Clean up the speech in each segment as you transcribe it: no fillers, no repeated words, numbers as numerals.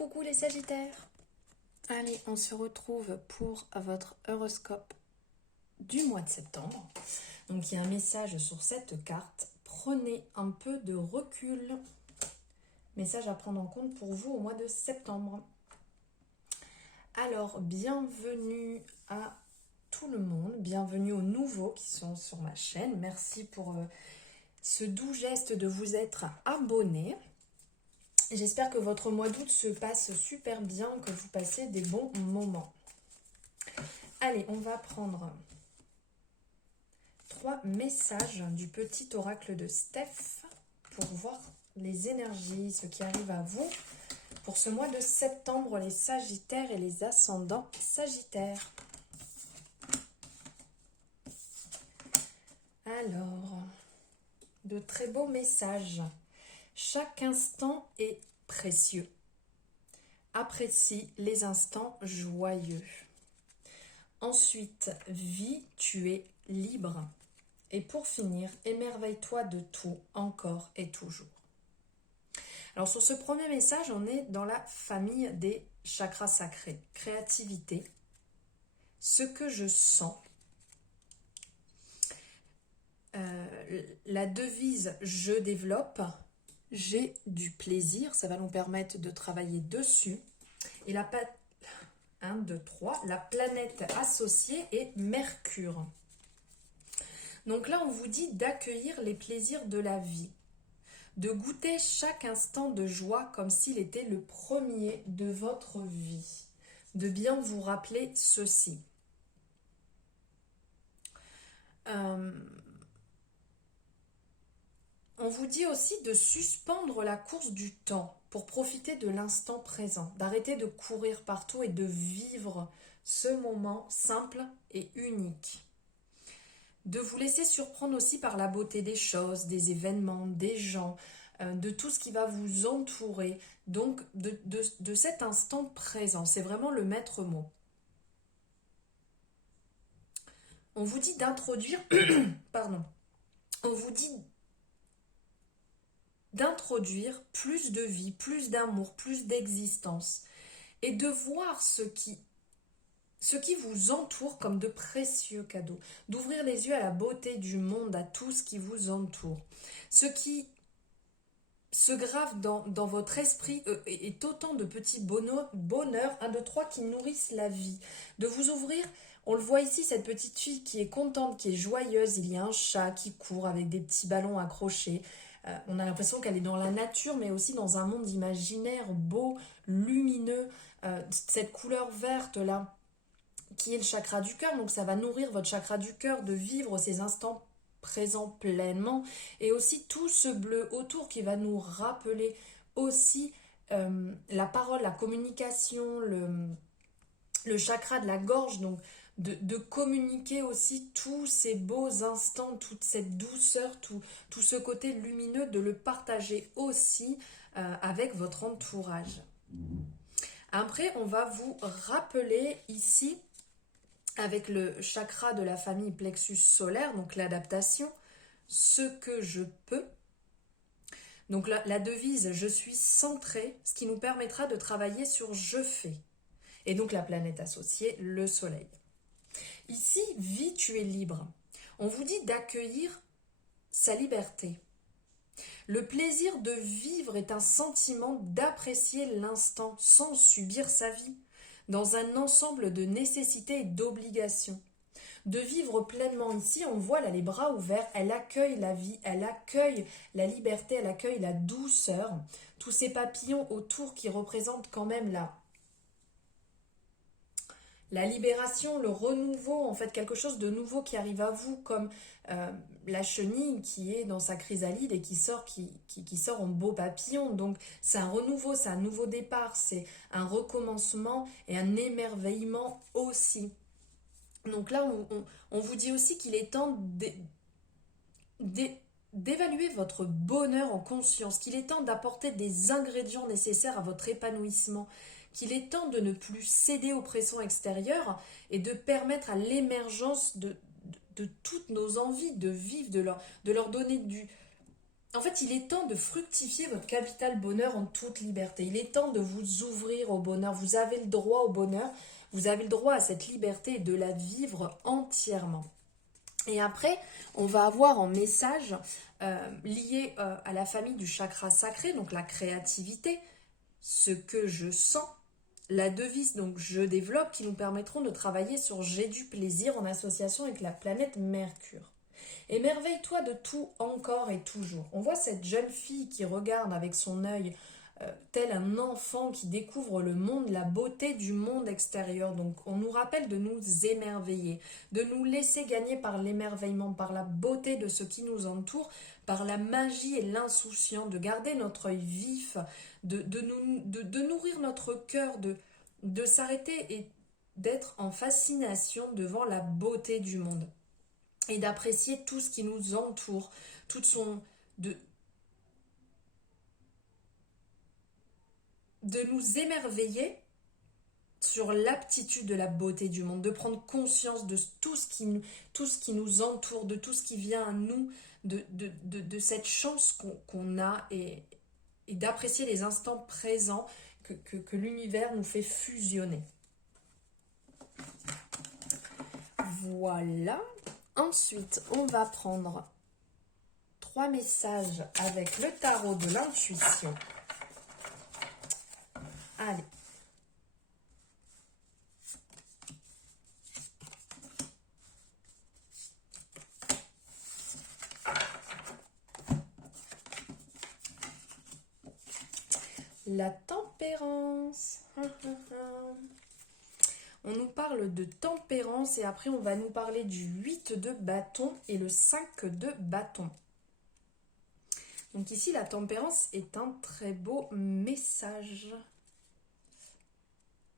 Coucou les Sagittaires. Allez, on se retrouve pour votre horoscope du mois de septembre. Donc il y a un message sur cette carte. Prenez un peu de recul. Message à prendre en compte pour vous au mois de septembre. Alors, bienvenue à tout le monde. Bienvenue aux nouveaux qui sont sur ma chaîne. Merci pour ce doux geste de vous être abonnés. J'espère que votre mois d'août se passe super bien, que vous passez des bons moments. Allez, on va prendre 3 messages du petit oracle de Steph pour voir les énergies, ce qui arrive à vous pour ce mois de septembre, les Sagittaires et les ascendants Sagittaires. Alors, de très beaux messages. Chaque instant est précieux. Apprécie les instants joyeux. Ensuite, vis, tu es libre. Et pour finir, émerveille-toi de tout, encore et toujours. Alors sur ce premier message, on est dans la famille des chakras sacrés. Créativité, ce que je sens. La devise « Je développe », j'ai du plaisir, ça va nous permettre de travailler dessus. Et la 1, 2, 3, la planète associée est Mercure. Donc là, on vous dit d'accueillir les plaisirs de la vie, de goûter chaque instant de joie comme s'il était le premier de votre vie, de bien vous rappeler ceci. On vous dit aussi de suspendre la course du temps pour profiter de l'instant présent, d'arrêter de courir partout et de vivre ce moment simple et unique. De vous laisser surprendre aussi par la beauté des choses, des événements, des gens, de tout ce qui va vous entourer. Donc de cet instant présent, c'est vraiment le maître mot. On vous dit d'introduire, pardon, on vous dit d'introduire plus de vie, plus d'amour, plus d'existence et de voir ce qui vous entoure comme de précieux cadeaux, d'ouvrir les yeux à la beauté du monde, à tout ce qui vous entoure. Ce qui se grave dans votre esprit est autant de petits bonheurs, 1, 2, 3, qui nourrissent la vie. De vous ouvrir, on le voit ici, cette petite fille qui est contente, qui est joyeuse, il y a un chat qui court avec des petits ballons accrochés. On a l'impression qu'elle est dans la nature, mais aussi dans un monde imaginaire, beau, lumineux. Cette couleur verte là, qui est le chakra du cœur, donc ça va nourrir votre chakra du cœur de vivre ces instants présents pleinement. Et aussi tout ce bleu autour qui va nous rappeler aussi la parole, la communication, le chakra de la gorge, donc de communiquer aussi tous ces beaux instants, toute cette douceur, tout ce côté lumineux, de le partager aussi avec votre entourage. Après, on va vous rappeler ici, avec le chakra de la famille plexus solaire, donc l'adaptation, ce que je peux. Donc la devise « Je suis centré », ce qui nous permettra de travailler sur « Je fais ». Et donc la planète associée, le soleil. Ici, vie, tu es libre. On vous dit d'accueillir sa liberté. Le plaisir de vivre est un sentiment d'apprécier l'instant sans subir sa vie, dans un ensemble de nécessités et d'obligations. De vivre pleinement ici, on voit là les bras ouverts, elle accueille la vie, elle accueille la liberté, elle accueille la douceur, tous ces papillons autour qui représentent quand même la libération, le renouveau, en fait quelque chose de nouveau qui arrive à vous, comme la chenille qui est dans sa chrysalide et qui sort en beau papillon. Donc c'est un renouveau, c'est un nouveau départ, c'est un recommencement et un émerveillement aussi. Donc là, on vous dit aussi qu'il est temps d'évaluer votre bonheur en conscience, qu'il est temps d'apporter des ingrédients nécessaires à votre épanouissement, qu'il est temps de ne plus céder aux pressions extérieures et de permettre à l'émergence de toutes nos envies de vivre, de leur donner En fait, il est temps de fructifier votre capital bonheur en toute liberté. Il est temps de vous ouvrir au bonheur. Vous avez le droit au bonheur. Vous avez le droit à cette liberté et de la vivre entièrement. Et après, on va avoir en message lié à la famille du chakra sacré, donc la créativité, ce que je sens, la devise, donc je développe, qui nous permettront de travailler sur j'ai du plaisir en association avec la planète Mercure. Émerveille-toi de tout encore et toujours. On voit cette jeune fille qui regarde avec son œil tel un enfant qui découvre le monde, la beauté du monde extérieur. Donc on nous rappelle de nous émerveiller, de nous laisser gagner par l'émerveillement, par la beauté de ce qui nous entoure, par la magie et l'insouciance, de garder notre œil vif, de nourrir notre cœur, de s'arrêter et d'être en fascination devant la beauté du monde et d'apprécier tout ce qui nous entoure, toute son... de nous émerveiller sur l'aptitude de la beauté du monde, de prendre conscience de tout ce qui nous entoure, de tout ce qui vient à nous, de cette chance qu'on a et d'apprécier les instants présents que l'univers nous fait fusionner. Voilà. Ensuite, on va prendre 3 messages avec le tarot de l'intuition. Allez. La tempérance. On nous parle de tempérance et après on va nous parler du 8 de bâton et le 5 de bâton. Donc ici la tempérance est un très beau message.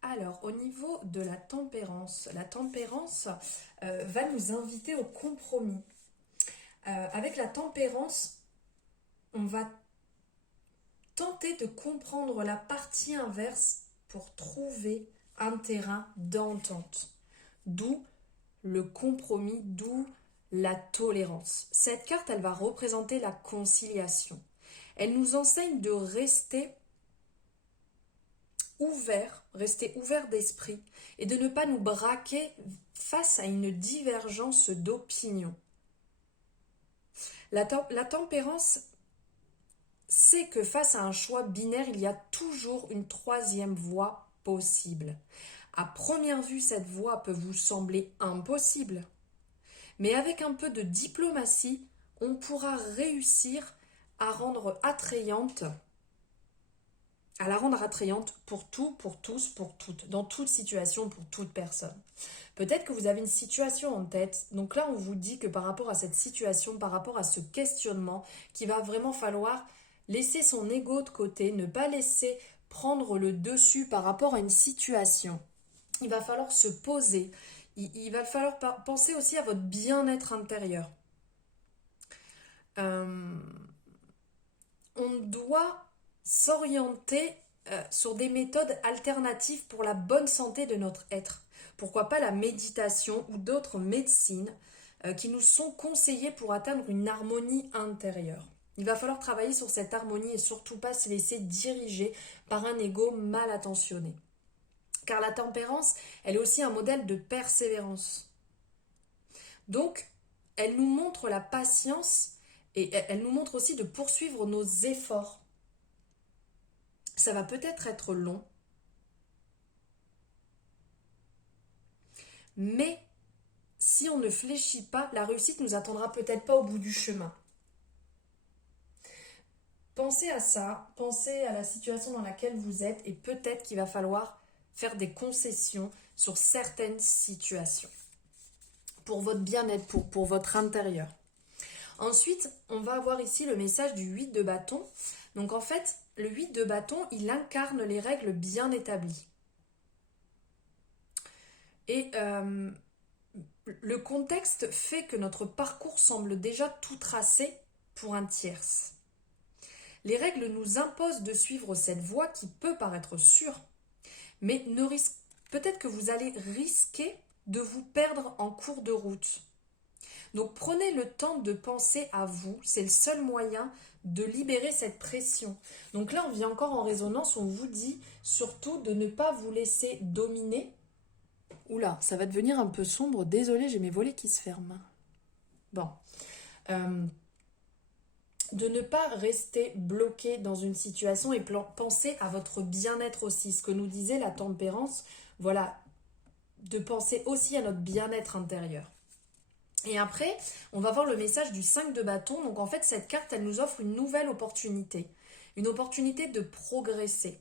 Alors au niveau de la tempérance va nous inviter au compromis. Avec la tempérance, on va tenter de comprendre la partie inverse pour trouver un terrain d'entente. D'où le compromis, d'où la tolérance. Cette carte, elle va représenter la conciliation. Elle nous enseigne de rester ouvert d'esprit et de ne pas nous braquer face à une divergence d'opinion. La tempérance sait que face à un choix binaire, il y a toujours une troisième voie possible. À première vue, cette voie peut vous sembler impossible. Mais avec un peu de diplomatie, on pourra réussir à la rendre attrayante pour tout, pour tous, pour toutes, dans toute situation, pour toute personne. Peut-être que vous avez une situation en tête, donc là on vous dit que par rapport à cette situation, par rapport à ce questionnement, qu'il va vraiment falloir laisser son ego de côté, ne pas laisser prendre le dessus par rapport à une situation. Il va falloir se poser, il va falloir penser aussi à votre bien-être intérieur. On doit s'orienter sur des méthodes alternatives pour la bonne santé de notre être. Pourquoi pas la méditation ou d'autres médecines qui nous sont conseillées pour atteindre une harmonie intérieure. Il va falloir travailler sur cette harmonie et surtout pas se laisser diriger par un ego mal attentionné. Car la tempérance, elle est aussi un modèle de persévérance. Donc, elle nous montre la patience et elle nous montre aussi de poursuivre nos efforts. Ça va peut-être être long, mais si on ne fléchit pas, la réussite ne nous attendra peut-être pas au bout du chemin. Pensez à ça, pensez à la situation dans laquelle vous êtes et peut-être qu'il va falloir faire des concessions sur certaines situations pour votre bien-être, pour votre intérieur. Ensuite, on va avoir ici le message du 8 de bâton. Donc en fait, le 8 de bâton, il incarne les règles bien établies. Et le contexte fait que notre parcours semble déjà tout tracé pour un tierce. Les règles nous imposent de suivre cette voie qui peut paraître sûre, mais peut-être que vous allez risquer de vous perdre en cours de route. Donc prenez le temps de penser à vous, c'est le seul moyen de libérer cette pression. Donc là, on vient encore en résonance, on vous dit surtout de ne pas vous laisser dominer. Oula, ça va devenir un peu sombre, désolé, j'ai mes volets qui se ferment. Bon. De ne pas rester bloqué dans une situation et penser à votre bien-être aussi. Ce que nous disait la tempérance, voilà, de penser aussi à notre bien-être intérieur. Et après, on va voir le message du 5 de bâton. Donc en fait, cette carte, elle nous offre une nouvelle opportunité. Une opportunité de progresser.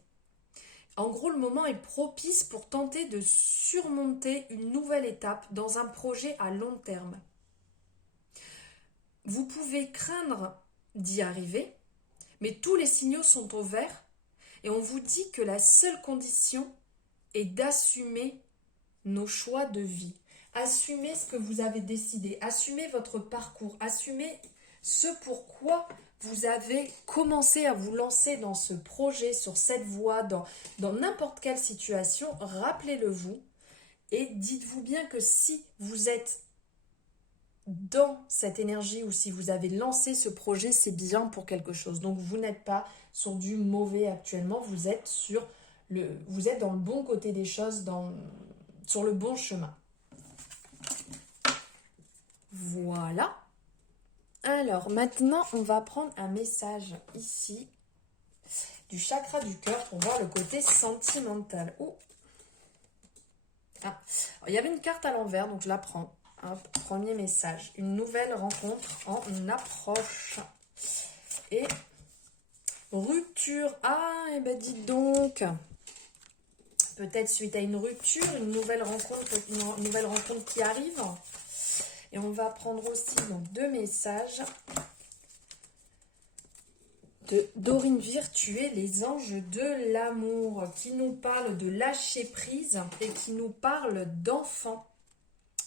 En gros, le moment est propice pour tenter de surmonter une nouvelle étape dans un projet à long terme. Vous pouvez craindre d'y arriver, mais tous les signaux sont au vert et on vous dit que la seule condition est d'assumer nos choix de vie. Assumez ce que vous avez décidé, assumez votre parcours, assumez ce pourquoi vous avez commencé à vous lancer dans ce projet, sur cette voie, dans n'importe quelle situation. Rappelez-le vous et dites-vous bien que si vous êtes dans cette énergie ou si vous avez lancé ce projet, c'est bien pour quelque chose. Donc vous n'êtes pas sur du mauvais actuellement, vous êtes dans le bon côté des choses, sur le bon chemin. Voilà. Alors maintenant, on va prendre un message ici du chakra du cœur pour voir le côté sentimental. Oh. Ah. Alors, il y avait une carte à l'envers, donc je la prends. Hop, premier message. Une nouvelle rencontre en approche. Et rupture. Ah, et ben dites donc. Peut-être suite à une rupture, une nouvelle rencontre qui arrive. Et on va prendre aussi donc 2 messages de Dorine Virtuée, les anges de l'amour, qui nous parlent de lâcher prise et qui nous parlent d'enfants.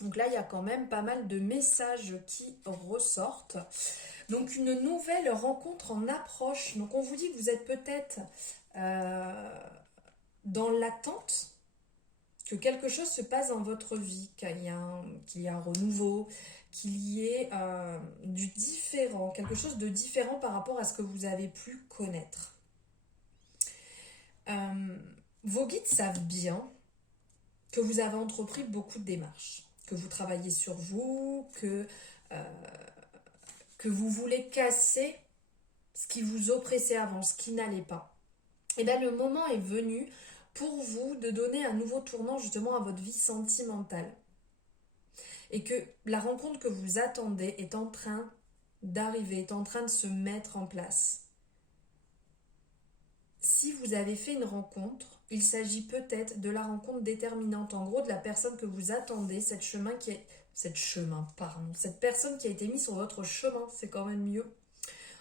Donc là, il y a quand même pas mal de messages qui ressortent. Donc une nouvelle rencontre en approche. Donc on vous dit que vous êtes peut-être dans l'attente que quelque chose se passe dans votre vie, qu'il y a un renouveau, qu'il y ait du différent, quelque chose de différent par rapport à ce que vous avez pu connaître. Vos guides savent bien que vous avez entrepris beaucoup de démarches, que vous travaillez sur vous, que vous voulez casser ce qui vous oppressait avant, ce qui n'allait pas. Et bien le moment est venu pour vous de donner un nouveau tournant justement à votre vie sentimentale. Et que la rencontre que vous attendez est en train d'arriver, est en train de se mettre en place. Si vous avez fait une rencontre, il s'agit peut-être de la rencontre déterminante, en gros de la personne que vous attendez, cette personne qui a été mise sur votre chemin, c'est quand même mieux.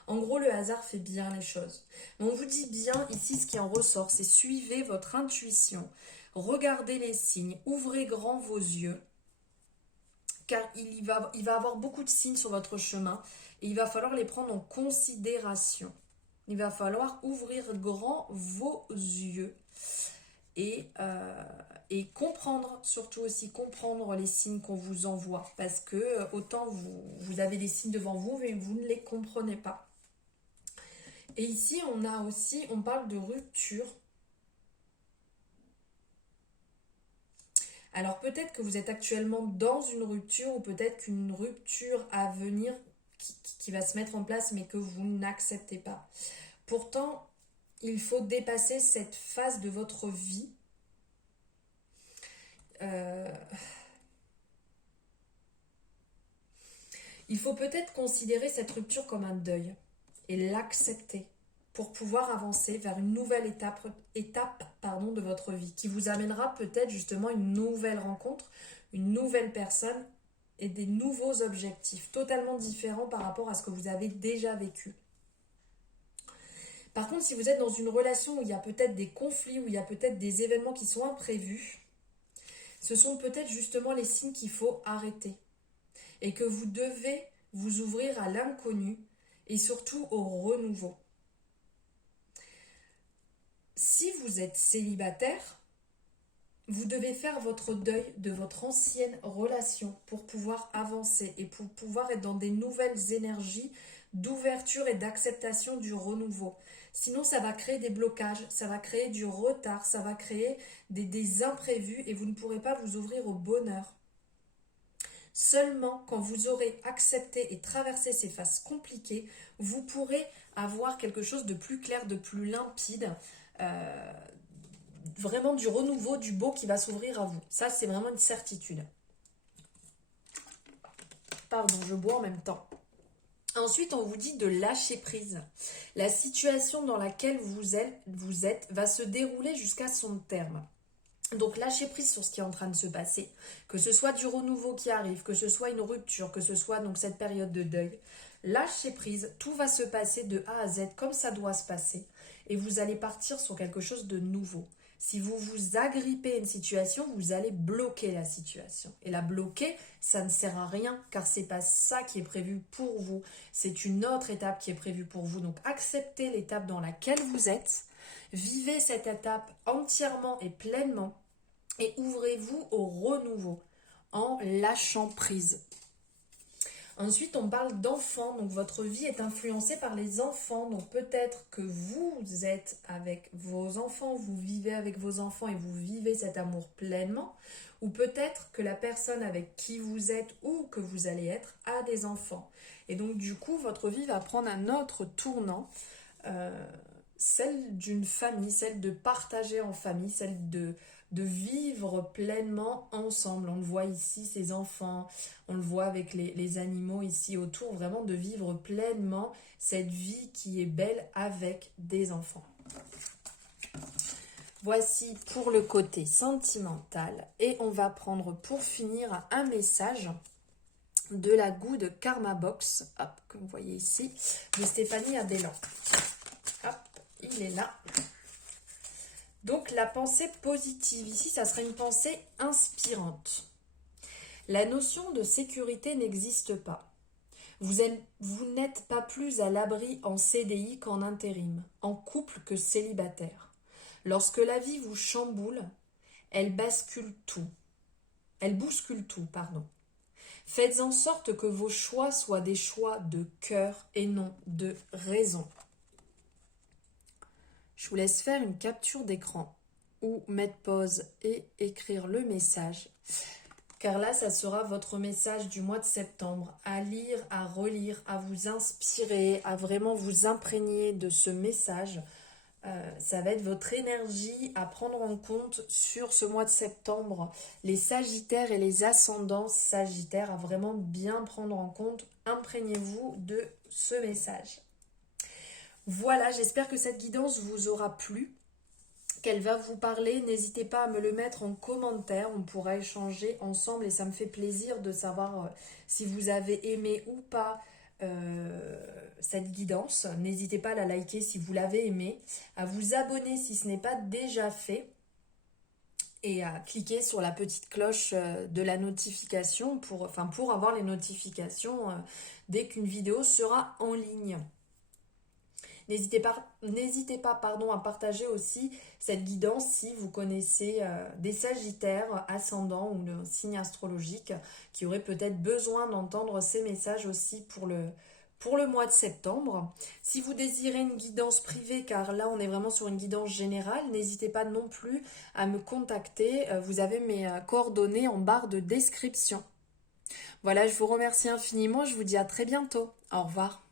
En gros, le hasard fait bien les choses. Mais on vous dit bien ici, ce qui en ressort, c'est suivez votre intuition, regardez les signes, ouvrez grand vos yeux, car il va avoir beaucoup de signes sur votre chemin et il va falloir les prendre en considération. Il va falloir ouvrir grand vos yeux et comprendre, surtout aussi comprendre les signes qu'on vous envoie. Parce que autant vous avez des signes devant vous, mais vous ne les comprenez pas. Et ici, on parle de rupture. Alors peut-être que vous êtes actuellement dans une rupture ou peut-être qu'une rupture à venir qui va se mettre en place mais que vous n'acceptez pas. Pourtant, il faut dépasser cette phase de votre vie. Il faut peut-être considérer cette rupture comme un deuil et l'accepter pour pouvoir avancer vers une nouvelle étape de votre vie qui vous amènera peut-être justement une nouvelle rencontre, une nouvelle personne et des nouveaux objectifs totalement différents par rapport à ce que vous avez déjà vécu. Par contre, si vous êtes dans une relation où il y a peut-être des conflits, où il y a peut-être des événements qui sont imprévus, ce sont peut-être justement les signes qu'il faut arrêter et que vous devez vous ouvrir à l'inconnu et surtout au renouveau. Si vous êtes célibataire, Vous devez faire votre deuil de votre ancienne relation pour pouvoir avancer et pour pouvoir être dans des nouvelles énergies d'ouverture et d'acceptation du renouveau. Sinon, ça va créer des blocages, ça va créer du retard, ça va créer des imprévus et vous ne pourrez pas vous ouvrir au bonheur. Seulement quand vous aurez accepté et traversé ces phases compliquées, vous pourrez avoir quelque chose de plus clair, de plus limpide, vraiment du renouveau, du beau qui va s'ouvrir à vous. Ça, c'est vraiment une certitude. Pardon, je bois en même temps. Ensuite, on vous dit de lâcher prise. La situation dans laquelle vous êtes va se dérouler jusqu'à son terme. Donc lâchez prise sur ce qui est en train de se passer, que ce soit du renouveau qui arrive, que ce soit une rupture, que ce soit donc cette période de deuil. Lâchez prise, tout va se passer de A à Z comme ça doit se passer et vous allez partir sur quelque chose de nouveau. Si vous vous agrippez à une situation, vous allez bloquer la situation. Et la bloquer, ça ne sert à rien car c'est pas ça qui est prévu pour vous. C'est une autre étape qui est prévue pour vous. Donc acceptez l'étape dans laquelle vous êtes. Vivez cette étape entièrement et pleinement et ouvrez-vous au renouveau en lâchant prise. Ensuite, on parle d'enfants, donc votre vie est influencée par les enfants, donc peut-être que vous êtes avec vos enfants, vous vivez avec vos enfants et vous vivez cet amour pleinement, ou peut-être que la personne avec qui vous êtes ou que vous allez être a des enfants. Et donc du coup, votre vie va prendre un autre tournant, celle d'une famille, celle de partager en famille, celle de vivre pleinement ensemble. On le voit ici, ces enfants, on le voit avec les animaux ici autour, vraiment de vivre pleinement cette vie qui est belle avec des enfants. Voici pour le côté sentimental et on va prendre pour finir un message de la Good Karma Box, hop, comme vous voyez ici, de Stéphanie Adellan. Hop, il est là. Donc la pensée positive, ici ça serait une pensée inspirante. La notion de sécurité n'existe pas. Vous n'êtes pas plus à l'abri en CDI qu'en intérim, en couple que célibataire. Lorsque la vie vous chamboule, elle bouscule tout. Faites en sorte que vos choix soient des choix de cœur et non de raison. Je vous laisse faire une capture d'écran ou mettre pause et écrire le message. Car là, ça sera votre message du mois de septembre. À lire, à relire, à vous inspirer, à vraiment vous imprégner de ce message. Ça va être votre énergie à prendre en compte sur ce mois de septembre. Les sagittaires et les ascendants sagittaires à vraiment bien prendre en compte. Imprégnez-vous de ce message. Voilà, j'espère que cette guidance vous aura plu, qu'elle va vous parler. N'hésitez pas à me le mettre en commentaire, on pourra échanger ensemble et ça me fait plaisir de savoir si vous avez aimé ou pas cette guidance. N'hésitez pas à la liker si vous l'avez aimé, à vous abonner si ce n'est pas déjà fait et à cliquer sur la petite cloche de la notification pour avoir les notifications dès qu'une vidéo sera en ligne. N'hésitez pas à partager aussi cette guidance si vous connaissez des sagittaires ascendants ou le signe astrologique qui auraient peut-être besoin d'entendre ces messages aussi pour le mois de septembre. Si vous désirez une guidance privée, car là on est vraiment sur une guidance générale, n'hésitez pas non plus à me contacter. Vous avez mes coordonnées en barre de description. Voilà, je vous remercie infiniment. Je vous dis à très bientôt. Au revoir.